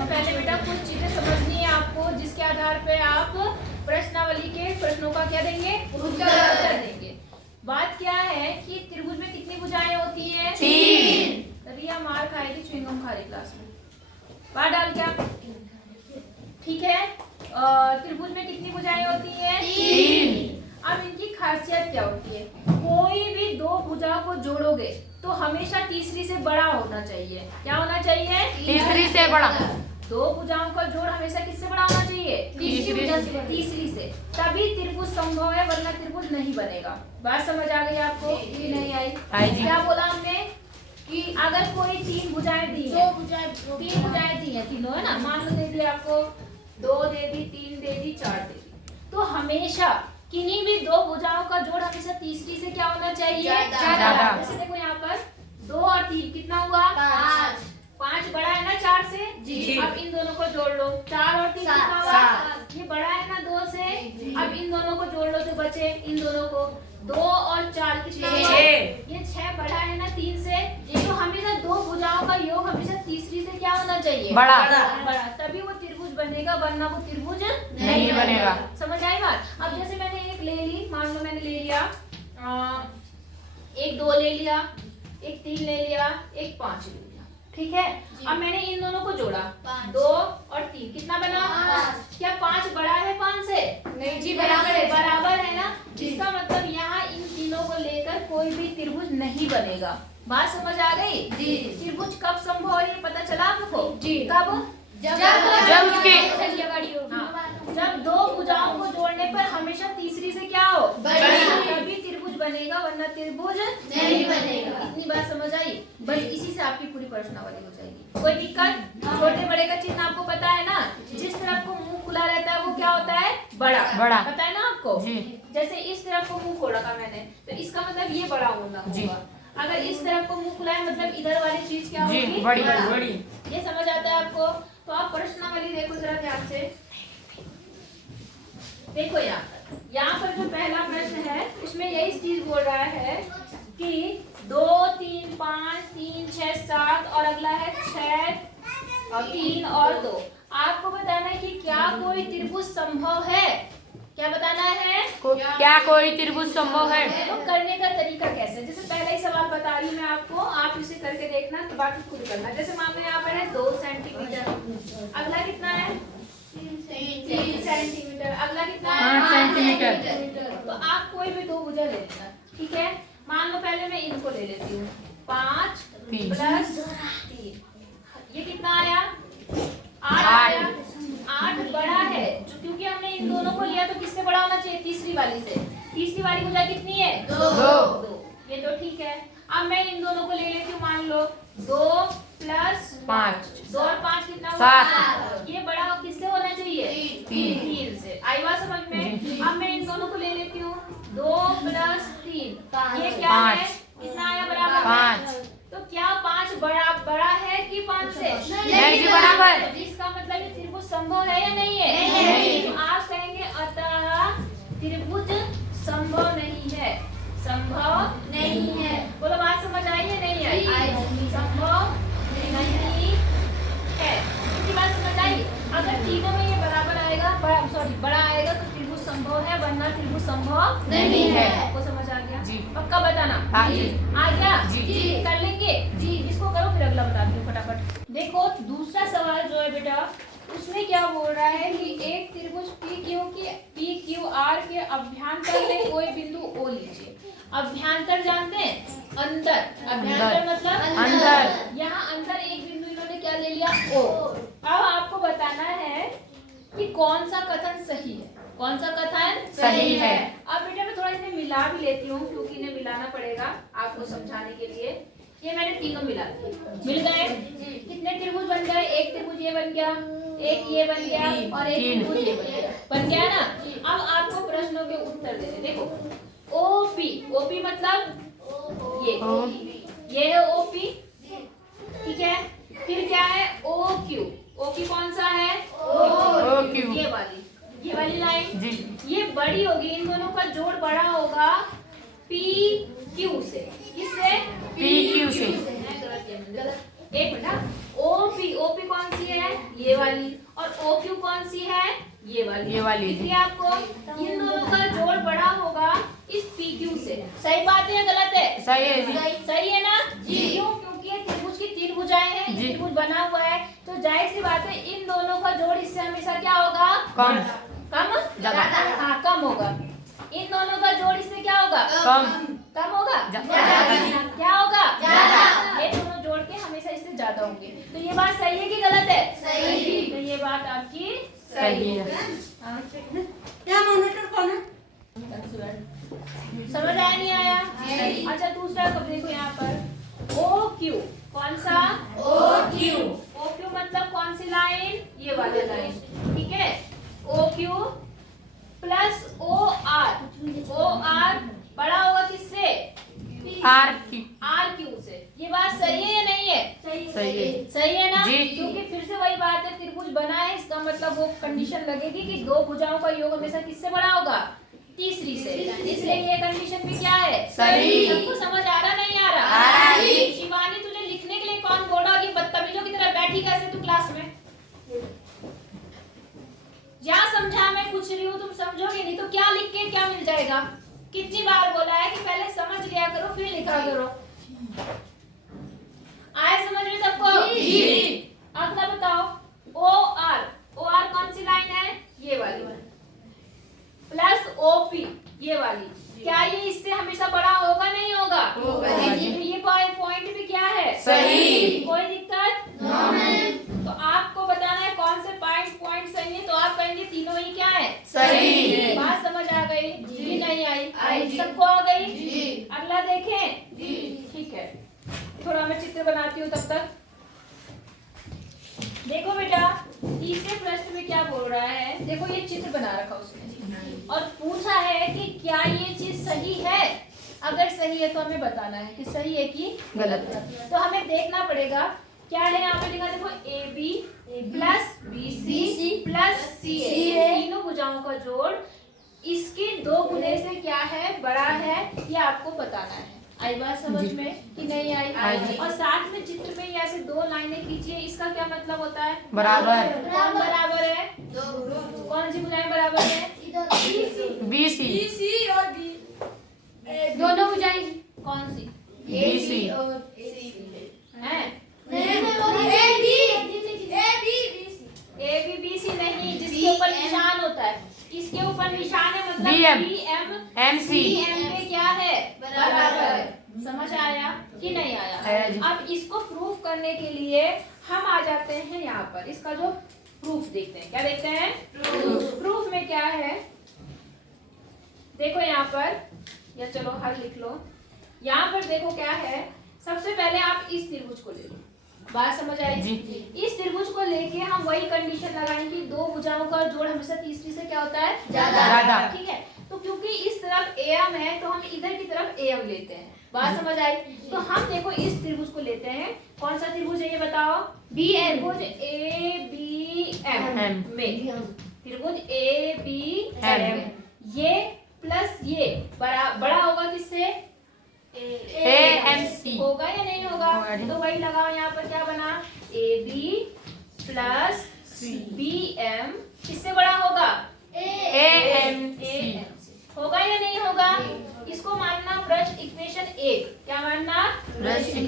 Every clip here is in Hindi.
उससे पहले बेटा कुछ चीजें समझनी है आपको, जिसके आधार पे आप प्रश्नावली के प्रश्नों का क्या देंगे, उत्तर देंगे। बात क्या है कि त्रिभुज में कितनी भुजाएं होती है? 3। तभी हम मार खाएगी च्युइंगम खा रही क्लास में। बात डाल क्या? ठीक है। त्रिभुज में कितनी भुजाएं होती है? 3। अब इनकी खासियत क्या होती है? कोई भी दो भुजा को जोड़ोगे तो हमेशा तीसरी से बड़ा होना चाहिए। क्या होना चाहिए? तीसरी से बड़ा। दो भुजाओं का जोड़ हमेशा किससे बड़ा होना चाहिए? तीसरी से। तभी त्रिभुज संभव है, वरना त्रिभुज नहीं बनेगा। बात समझ आ गई आपको? नहीं आई? क्या बोला हमने कि अगर कोई तीन भुजाएं दी है, तीन भुजाएं दी है, तीनों है ना, मान लो दे दी आपको, 2 दे दी, 3 दे दी, 4 दे दी, तो हमेशा किन्हीं भी दो भुजाओं का जोड़ हमेशा तीसरी से क्या होना चाहिए? ज्यादा। जैसे देखो यहाँ पर 2 और 3 कितना हुआ? 5 बड़ा है ना 4 से? जी। अब इन दोनों को जोड़ लो, 4 और 3 कितना हुआ? ये बड़ा है ना 2 से? अब इन दोनों को जोड़ लो तो बचे इन दोनों को, 2 और 4 कितना हुआ? ये 6 बड़ा है ना 3 से? तो हमेशा दो भुजाओं का योग हमेशा तीसरी से क्या होना चाहिए? बड़ा। तभी वो त्रिभुज बनेगा, वरना वो त्रिभुज नहीं बनेगा। समझ आई बात? अब जैसे मैंने एक ले ली, मान लो मैंने ले लिया, एक 2 ले लिया, एक 3 ले लिया, एक 5 ले लिया, ठीक है। अब मैंने इन दोनों को जोड़ा, 2 और 3 कितना बना? क्या 5 बड़ा है 5 से? नहीं जी, बराबर है ना। जिसका मतलब यहाँ इन तीनों को लेकर कोई भी त्रिभुज नहीं बनेगा। बात समझ आ गई? त्रिभुज कब संभव है ये पता चला आपको? कब? जब दो भुजाओं को जोड़ने पर हमेशा तीसरी से क्या हो? तभी त्रिभुज बनेगा, वरना त्रिभुज नहीं बनेगा। इतनी बात समझ आई? बस इसी से आपकी पूरी प्रश्नावली हो जाएगी। कोई दिक्कत? छोटे बड़े का चिन्ह आपको पता है ना? जिस तरफ को मुंह खुला रहता है वो क्या होता है? बड़ा। पता है ना आपको? जैसे इस तरफ को मुंह खोला था मैंने, तो इसका मतलब ये बड़ा होना होगा। अगर इस तरफ को मुंह खुला है मतलब इधर वाली चीज क्या होगी? बड़ी। ये समझ आता है आपको? तो आप प्रश्नावली देखो जरा ध्यान से। देखो यहाँ पर जो पहला प्रश्न है उसमें यही चीज बोल रहा है कि 2 3 5 3 6 7 और अगला है 6 और 3 और 2। आपको बताना है कि क्या कोई त्रिभुज संभव है? क्या बताना है? क्या कोई त्रिभुज संभव है? तो करने का तरीका कैसे? जैसे पहला ही सवाल बता रही हूँ मैं आपको, आप इसे करके देखना, तो बाकी खुद करना। जैसे मान लो यहाँ पर है 2 सेंटीमीटर, अगला कितना है? 3 सेंटीमीटर, अगला कितना है? 5 सेंटीमीटर। तो आप कोई भी दो भुजा ले लेना, ठीक है। मान लो पहले मैं इनको ले लेती हूँ, 5 प्लस 3, ये कितना आया? 8 आया। 8 बड़ा है क्योंकि हमने इन दोनों को लिया, तो किससे बड़ा होना चाहिए? तीसरी वाली से। तीसरी वाली भुजा कितनी है? 2। ये तो ठीक है। अब मैं इन दोनों को ले लेती हूँ, मान लो 2 प्लस 5, 2 और 5 कितना हुआ? 7। ये बड़ा किससे होना चाहिए? 3 से। आई बात समझ में? अब मैं इन दोनों को ले लेती हूँ, 2 प्लस 3, ये क्या है? कितना आया? बराबर 5। तो क्या 5 बड़ा है कि 5 से? नहीं जी, बराबर। इसका मतलब ये त्रिभुज संभव है या नहीं है? नहीं। तो आप कहेंगे अतः त्रिभुज संभव नहीं है। संभव नहीं है। बोलो, बात समझ आई है नहीं आई? संभव नहीं है। इतनी बात समझ आई? अगर तीनों में ये बराबर आएगा, बड़ा आएगा तो त्रिभुज संभव है, वरना त्रिभुज संभव नहीं है। आपको समझ आ गया? जी। पक्का बताना? हाँ जी। आ गया? जी। कर लेंगे? जी। इसको करो, फिर अगला बताती हूँ फटाफट। देखो दूसरा सवाल जो है बेटा, उसमें क्या बोल रहा है कि एक त्रिभुज PQR के अभ्यंतर में कोई बिंदु O लीजिए। अभ्यंतर जानते हैं? अंदर। अभ्यंतर मतलब अंदर। यहाँ अंदर एक बिंदु इन्होंने क्या ले लिया? O। अब आपको बताना है कि कौन सा कथन सही है। कौन सा कथन सही है? अब बेटा मैं थोड़ा इन्हें मिला भी लेती हूँ, क्योंकि इन्हें मिलाना पड़ेगा आपको समझाने के लिए। ये मैंने तीनों मिला दिए, मिल गए। कितने त्रिभुज बन गए? एक त्रिभुज ये बन गया, एक ये बन गया और एक त्रिभुज ये बन गया ना। अब आपको प्रश्नों के उत्तर देने। देखो OP मतलब ये है OP, ठीक है। फिर क्या है? OQ कौन सा है? OQ। ये वाली लाइन जी। ये बड़ी होगी, इन दोनों का जोड़ बड़ा होगा PQ से। किससे? PQ से। गलत। एक मिनट। OP कौन सी है? ये ये वाली दिख रही है आपको? इन दोनों का जोड़ बड़ा होगा इस PQ से। सही बात है या गलत है? सही है जी। सही है ना जी? क्यों? क्योंकि ये त्रिभुज की 3 भुजाएं हैं, जी। त्रिभुज बना हुआ है, तो जाहिर सी बात है इन दोनों का जोड़ इससे हमेशा क्या होगा? कम। कम? ज्यादा। हाँ, कम होगा। इन दोनों का जोड़ इससे क्या होगा? कम होगा? क्या होगा? ये दोनों जोड़ के हमेशा इससे ज्यादा होंगे। तो ये बात सही है कि गलत है? सही। तो ये बात आपकी सही है। क्या मॉनिटर कौन है? समझ आया नहीं आया? अच्छा, दूसरा कब देखो यहाँ पर OQ। कौन सा? OQ। OQ मतलब कौन सी लाइन? ये वाली लाइन, ठीक है। OQ plus OR। OR बड़ा होगा किससे? RQ से। ये बात सही है या नहीं है? सही है। सही है ना जी। क्योंकि फिर से वही बात है, त्रिभुज बना है, इसका मतलब वो कंडीशन लगेगी कि दो भुजाओं का योग हमेशा किससे बड़ा होगा? तीसरी से। इसलिए ये कंडीशन भी क्या है? सही। सबको समझ आ रहा नहीं आ रहा? आ रहा जी। शिवानी, तुझे लिखने के लिए कौन बोला कि बदतमीजों की तरह बैठी कैसे तू क्लास में? जहाँ समझा मैं पूछ रही हूँ, तुम समझोगे नहीं तो क्या लिख के क्या मिल जाएगा? कितनी बार बोला है कि पहले समझ लिया करो फिर लिखा करो। आए समझ में सबको? जी। अगला बताओ OR। OR कौन सी लाइन है? ये वाली। प्लस OP, ये वाली। क्या ये इससे हमेशा बड़ा होगा नहीं होगा? होगा जी। तो ये पॉइंट भी क्या है? सही। कोई दिक्कत? तो आपको बताना है कौन से पॉइंट सही है, तो आप कहेंगे तीनों ही क्या है? सही। बात समझ आ गई जी? नहीं आई? आई जी। सबको आ गई जी। अगला देखें जी। ठीक है, थोड़ा मैं चित्र बनाती हूँ तब तक। देखो बेटा, तीसरे प्रश्न में क्या बोल रहा है? देखो ये चित्र बना रखा उसने और पूछा है कि क्या ये चीज सही है? अगर सही है तो हमें बताना है कि सही है कि गलत है। तो हमें देखना पड़ेगा क्या है यहाँ पे लिखा। देखो AB plus BC plus CA, तीनों भुजाओं का जोड़ इसके दो गुने से क्या है? बड़ा है, ये आपको बताना है। आई बात समझ में कि नहीं आई? आई। और साथ में चित्र में ऐसे दो लाइनें खींचिए, इसका क्या मतलब होता है? बराबर। कौन बराबर है? कौन सी भुजाएं बराबर है? BC। और बी। दोनों भुजाएं कौन सी BC। हैं? ABBC नहीं, जिसके ऊपर निशान होता है, इसके ऊपर निशान है मतलब BM। MC। BM पे क्या है? बराबर है। समझ आया कि नहीं आया आया? जी। अब इसको प्रूफ करने के लिए हम आ जाते हैं यहाँ पर, इसका जो प्रूफ देखते हैं। क्या देखते हैं? प्रूफ में क्या है? देखो यहाँ पर, या चलो हल लिख लो। यहाँ पर देखो क्या है, सबसे पहले आप इस त्रिभुज को ले लो। बात समझ आई? जी। इस त्रिभुज को लेके हम वही कंडीशन लगाएंगे, दो भुजाओं का जोड़ हमेशा तीसरी से क्या होता है? ज्यादा। ठीक है, तो क्योंकि इस तरफ AM है तो हम इधर की तरफ AM लेते हैं। बात समझ आई? तो हम देखो इस त्रिभुज को लेते हैं। कौन सा त्रिभुज है ये बताओ? त्रिभुज ABM में, त्रिभुज ABM, ये प्लस ये बड़ा होगा किससे? AMC। होगा या नहीं होगा? तो वही लगाओ, यहाँ पर क्या बना? AB प्लस BM किससे बड़ा होगा? AMC। होगा या नहीं होगा? इसको मानना प्रश्न इक्वेशन 1। क्या मानना? प्रश्न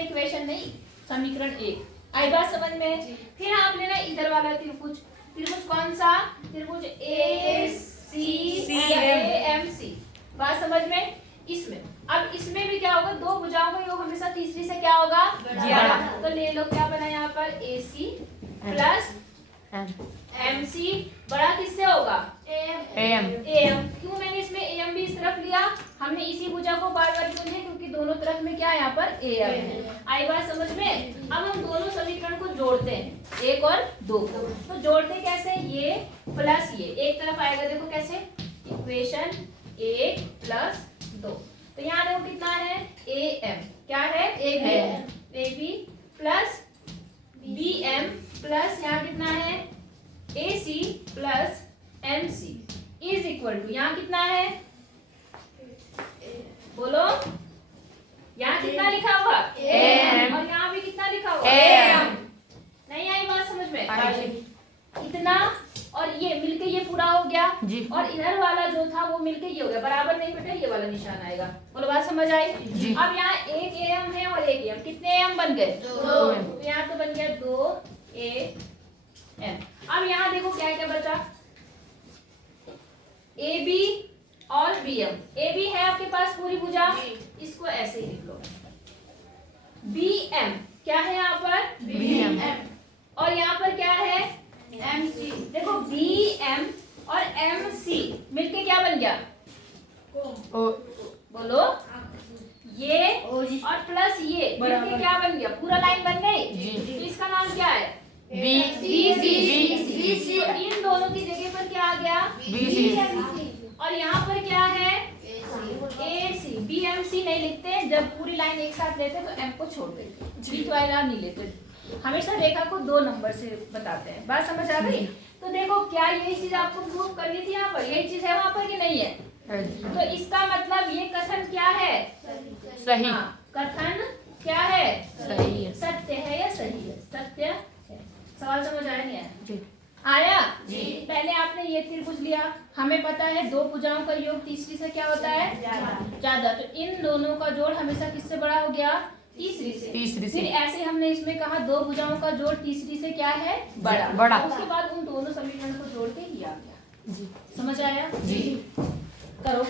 इक्वेशन नहीं, समीकरण 1। आई बात समझ में? फिर आप लेना इधर वाला त्रिभुज। त्रिभुज कौन सा? त्रिभुज ACMC। बात समझ में? इसमें अब इसमें भी क्या होगा? दो भुजाओं का योग हमेशा तीसरी से क्या होगा? बड़ा। तो ले लो, क्या बना यहाँ पर? AC प्लस MC बड़ा किससे होगा? AM। क्यों मैंने इसमें AM भी इस तरफ लिया? हमने इसी भुजा को बार बार क्यों लिया? क्योंकि दोनों तरफ में क्या है? यहाँ पर AM है। आई बात समझ में? अब हम दोनों समीकरण को जोड़ते हैं, 1 और 2 को। तो जोड़ते कैसे? ये प्लस ये एक तरफ आएगा, देखो कैसे? Equation 1 plus 2। तो यहाँ देखो कितना है? AM क्या है? AB प्लस BM प्लस यहाँ कितना है? AC plus MC is equal to यहाँ कितना है? बोलो, यहाँ कितना लिखा हुआ? AM। और यहाँ भी कितना लिखा हुआ? AM। नहीं आई बात समझ में? आई। इतना और ये पूरा हो गया जी। और इधर वाला जो था वो मिलके ये हो गया, बराबर नहीं बेटा, ये वाला निशान आएगा। बोलो बात समझ आई? जी। अब यहाँ एक AM है और एक AM, कितने AM बन गए? 2। तो यहाँ तो बन गया 2AM। अब यहाँ देखो क्या क्या बचा, AB और BM। AB है आपके पास पूरी भुजा, इसको ऐसे ही लिख लो। BM क्या है यहाँ पर? BM। और यहाँ पर क्या है? MC। देखो BM और MC मिलके क्या बन गया? ओ बोलो, ये और प्लस ये मिलके क्या बन गया? पूरा लाइन बन गई। जी। तो इसका नाम क्या है? B BC। तो इन दोनों की जगह पर क्या आ गया? BC। और यहाँ पर क्या है? AC। BMC नहीं लिखते, जब पूरी लाइन एक साथ लेते तो M को छोड़ देते, बीच वाला नहीं लेते। हमेशा रेखा को 2 नंबर से बताते हैं। बात समझ आ गई? तो देखो क्या यही चीज आपको प्रूव करनी थी, यहाँ पर यही चीज है वहाँ पर कि नहीं है? तो इसका मतलब ये कथन क्या है? सही। हाँ, कथन क्या है? सही है। सत्य है या सही है? सत्य है। सवाल समझ आया नहीं आया? जी। आया? जी। पहले आपने ये त्रिभुज लिया, हमें पता है 2 भुजाओं का योग तीसरी से क्या होता है? ज्यादा। तो इन दोनों का जोड़ हमेशा किससे बड़ा हो गया? तीसरी से। तीसरी से। फिर ऐसे हमने इसमें कहा 2 भुजाओं का जोड़ तीसरी से क्या है? बड़ा। बड़ा। उसके बाद उन दोनों समीकरण को जोड़ के ही आ गया। जी। समझ आया? जी। करो।